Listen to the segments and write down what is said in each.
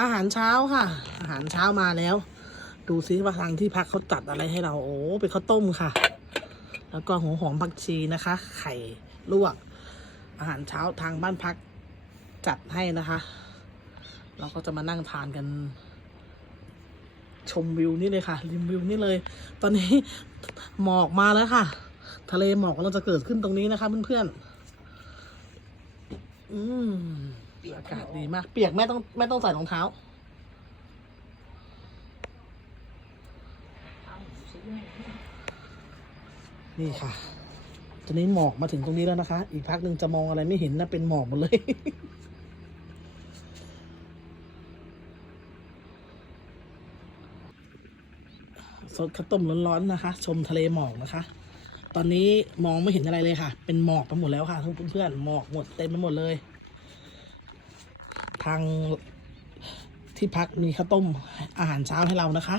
อาหารเช้าค่ะ อาหารเช้ามาแล้ว ดูซิว่าทางที่พักเขาจัดอะไรให้เราโอ้เป็นข้าวต้มค่ะ แล้วก็หัวหอมผักชีนะคะ ไข่ลวก อาหารเช้าทางบ้านพักจัดให้นะคะ เราก็จะมานั่งทานกัน ชมวิวนี่เลยค่ะ ริมวิวนี่เลย ตอนนี้หมอกมาแล้วค่ะ ทะเลหมอกกำลังจะเกิดขึ้นตรงนี้นะคะเพื่อนๆอืม อากาศดีมาก เปียกแม่ต้องแม่ต้องใส่รองเท้า นี่ค่ะ ตอนนี้หมอกมาถึงตรงนี้แล้วนะคะ อีกพักหนึ่งจะมองอะไรไม่เห็นนะเป็นหมอกหมดเลยสดข้าวต้มร้อนๆนะคะ ชมทะเลหมอกนะคะ ตอนนี้มองไม่เห็นอะไรเลยค่ะ เป็นหมอกไปหมดแล้วค่ะทุกเพื่อนๆหมอกหมดเต็มไปหมดเลย ทางที่พักมีข้าวต้มอาหารเช้าให้เรานะคะ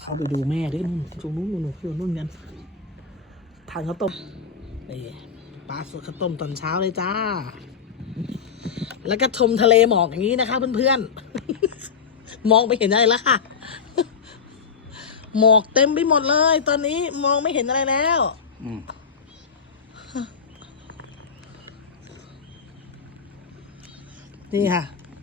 เข้าไปดูแม่ดินู่นตรงนู้นนู่นนู่นนู่นกันทานข้าวต้มนี่ปลาสดข้าวต้มตอนเช้าเลยจ้า แล้วก็ชมทะเลหมอกอย่างนี้นะคะเพื่อนๆ มองไปเห็นอะไรแล้วค่ะ หมอกเต็มไปหมดเลย ตอนนี้มองไม่เห็นอะไรแล้ว อืม นี่ค่ะ